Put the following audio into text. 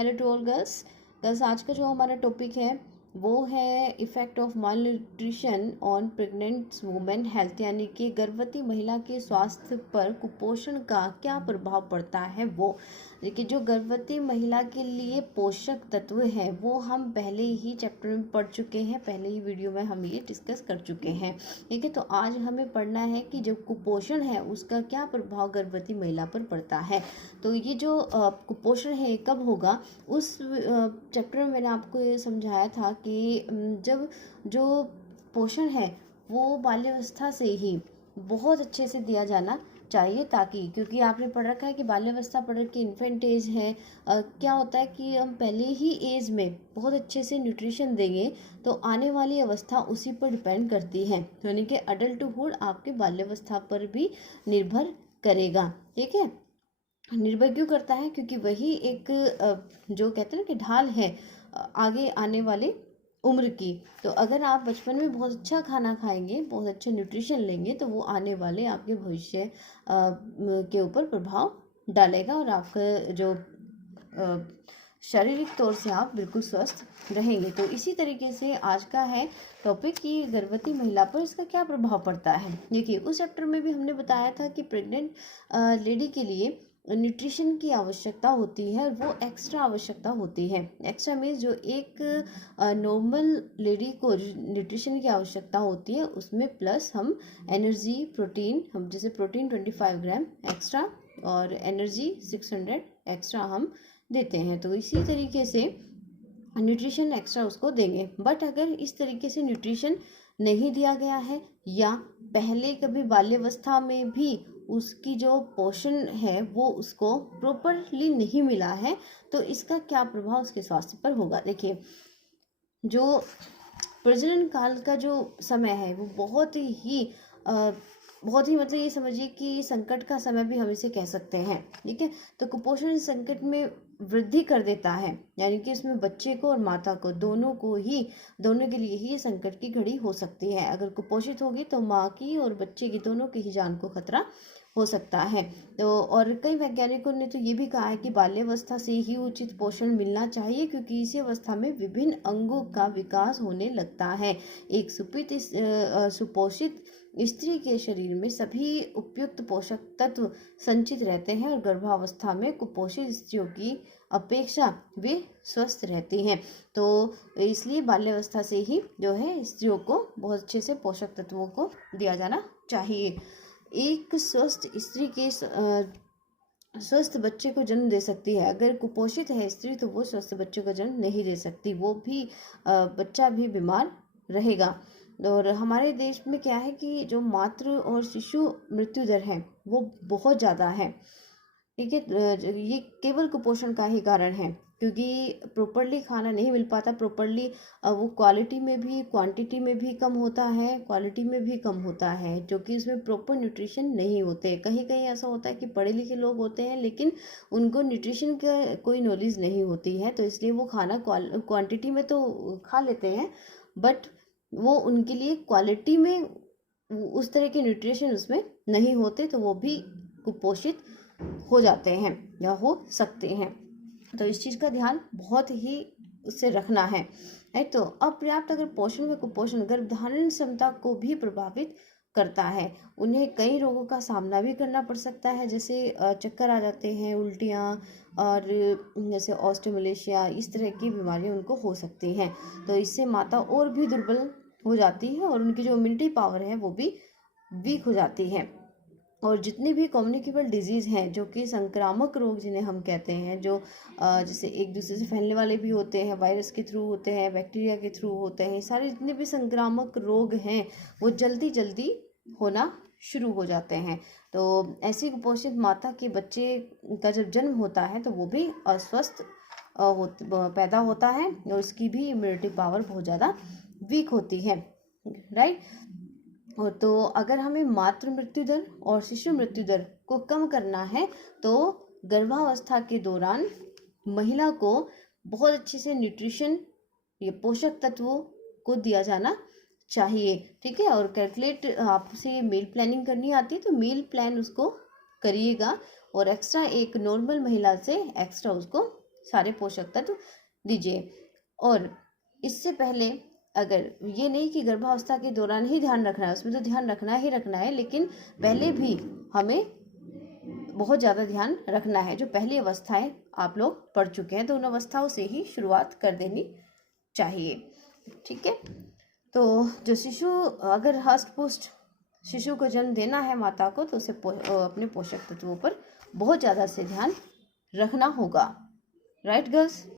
Hello to all girls. Girls, आज का जो हमारा टॉपिक है वो है effect of malnutrition on pregnant women health, यानी कि गर्भवती महिला के स्वास्थ्य पर कुपोषण का क्या प्रभाव पड़ता है। वो देखिए, जो गर्भवती महिला के लिए पोषक तत्व है वो हम पहले ही चैप्टर में पढ़ चुके हैं, पहले ही वीडियो में हम ये डिस्कस कर चुके हैं। ठीक है, तो आज हमें पढ़ना है कि जो कुपोषण है उसका क्या प्रभाव गर्भवती महिला पर पड़ता है। तो ये जो कुपोषण है कब होगा, उस चैप्टर में मैंने आपको ये समझाया था कि जब जो पोषण है वो बाल्यावस्था से ही बहुत अच्छे से दिया जाना चाहिए, ताकि क्योंकि आपने पढ़ रखा है कि बाल्यावस्था पढ़ के इन्फेंट एज है, क्या होता है कि हम पहले ही एज में बहुत अच्छे से न्यूट्रिशन देंगे तो आने वाली अवस्था उसी पर डिपेंड करती है, यानी कि अडल्टहुड आपके बाल्यावस्था पर भी निर्भर करेगा। ठीक है, निर्भर क्यों करता है, क्योंकि वही एक जो कहते हैं ना कि ढाल है आगे आने वाले उम्र की। तो अगर आप बचपन में बहुत अच्छा खाना खाएंगे, बहुत अच्छा न्यूट्रिशन लेंगे, तो वो आने वाले आपके भविष्य के ऊपर प्रभाव डालेगा और आपका जो शारीरिक तौर से आप बिल्कुल स्वस्थ रहेंगे। तो इसी तरीके से आज का है टॉपिक कि गर्भवती महिला पर इसका क्या प्रभाव पड़ता है। देखिए, उस चैप्टर में भी हमने बताया था कि प्रेग्नेंट लेडी के लिए न्यूट्रिशन की आवश्यकता होती है, वो एक्स्ट्रा आवश्यकता होती है। एक्स्ट्रा मीन्स जो एक नॉर्मल लेडी को न्यूट्रिशन की आवश्यकता होती है उसमें प्लस हम एनर्जी प्रोटीन, हम जैसे प्रोटीन 25 ग्राम एक्स्ट्रा और एनर्जी 600 एक्स्ट्रा हम देते हैं। तो इसी तरीके से न्यूट्रिशन एक्स्ट्रा उसको देंगे। बट अगर इस तरीके से न्यूट्रिशन नहीं दिया गया है या पहले कभी बाल्यावस्था में भी उसकी जो पोषण है वो उसको प्रॉपरली नहीं मिला है, तो इसका क्या प्रभाव उसके स्वास्थ्य पर होगा। देखिए, जो प्रजनन काल का जो समय है वो बहुत ही मतलब ये समझिए कि संकट का समय भी हम इसे कह सकते हैं। ठीक है, तो कुपोषण संकट में वृद्धि कर देता है, यानी कि इसमें बच्चे को और माता को दोनों के लिए ही ये संकट की घड़ी हो सकती है। अगर कुपोषित होगी तो माँ की और बच्चे की दोनों की ही जान को खतरा हो सकता है। तो और कई वैज्ञानिकों ने तो ये भी कहा है कि बाल्यावस्था से ही उचित पोषण मिलना चाहिए, क्योंकि इसी अवस्था में विभिन्न अंगों का विकास होने लगता है। एक सुपोषित स्त्री के शरीर में सभी उपयुक्त पोषक तत्व संचित रहते हैं और गर्भावस्था में कुपोषित स्त्रियों की अपेक्षा वे स्वस्थ रहती हैं। तो इसलिए बाल्यावस्था से ही जो है स्त्रियों को बहुत अच्छे से पोषक तत्वों को दिया जाना चाहिए। एक स्वस्थ स्त्री के स्वस्थ बच्चे को जन्म दे सकती है। अगर कुपोषित है स्त्री तो वो स्वस्थ बच्चे को जन्म नहीं दे सकती, वो भी बच्चा भी बीमार रहेगा। और हमारे देश में क्या है कि जो मातृ और शिशु मृत्यु दर है वो बहुत ज़्यादा है। ठीक है, ये केवल कुपोषण का ही कारण है, क्योंकि प्रॉपरली खाना नहीं मिल पाता, प्रॉपरली वो क्वालिटी में भी क्वांटिटी में भी कम होता है, क्वालिटी में भी कम होता है, जो कि उसमें प्रॉपर न्यूट्रिशन नहीं होते। कहीं कहीं ऐसा होता है कि पढ़े लिखे लोग होते हैं लेकिन उनको न्यूट्रिशन का कोई नॉलेज नहीं होती है, तो इसलिए वो खाना क्वांटिटी में तो खा लेते हैं, बट वो उनके लिए क्वालिटी में उस तरह के न्यूट्रिशन उसमें नहीं होते, तो वो भी कुपोषित हो जाते हैं या हो सकते हैं। तो इस चीज़ का ध्यान बहुत ही उससे रखना है। राइट, तो अपर्याप्त अगर पोषण व कुपोषण गर्भधारण क्षमता को भी प्रभावित करता है। उन्हें कई रोगों का सामना भी करना पड़ सकता है, जैसे चक्कर आ जाते हैं, उल्टियाँ, और जैसे ऑस्टियोमलेशिया, इस तरह की बीमारियां उनको हो सकती हैं। तो इससे माता और भी दुर्बल हो जाती है और उनकी जो इम्यूनिटी पावर है वो भी वीक हो जाती है। और जितने भी कम्युनिकेबल डिजीज़ हैं, जो कि संक्रामक रोग जिन्हें हम कहते हैं, जो जैसे एक दूसरे से फैलने वाले भी होते हैं, वायरस के थ्रू होते हैं, बैक्टीरिया के थ्रू होते हैं, सारे जितने भी संक्रामक रोग हैं वो जल्दी जल्दी होना शुरू हो जाते हैं। तो ऐसी कुपोषित माता के बच्चे का जब जन्म होता है तो वो भी अस्वस्थ पैदा होता है और उसकी भी इम्यूनिटी पावर बहुत ज़्यादा वीक होती है। राइट, और तो अगर हमें मातृ मृत्यु दर और शिशु मृत्यु दर को कम करना है तो गर्भावस्था के दौरान महिला को बहुत अच्छे से न्यूट्रिशन, ये पोषक तत्वों को दिया जाना चाहिए। ठीक है, और कैलकुलेट आपसे मील प्लानिंग करनी आती है तो मील प्लान उसको करिएगा और एक्स्ट्रा एक नॉर्मल महिला से एक्स्ट्रा उसको सारे पोषक तत्व दीजिए। और इससे पहले अगर ये नहीं कि गर्भावस्था के दौरान ही ध्यान रखना है, उसमें तो ध्यान रखना ही रखना है, लेकिन पहले भी हमें बहुत ज़्यादा ध्यान रखना है। जो पहली अवस्थाएं आप लोग पढ़ चुके हैं तो उन अवस्थाओं से ही शुरुआत कर देनी चाहिए। ठीक है, तो जो शिशु अगर हष्ट पुष्ट शिशु को जन्म देना है माता को, तो उसे अपने पोषक तत्वों पर बहुत ज़्यादा से ध्यान रखना होगा। Right girls?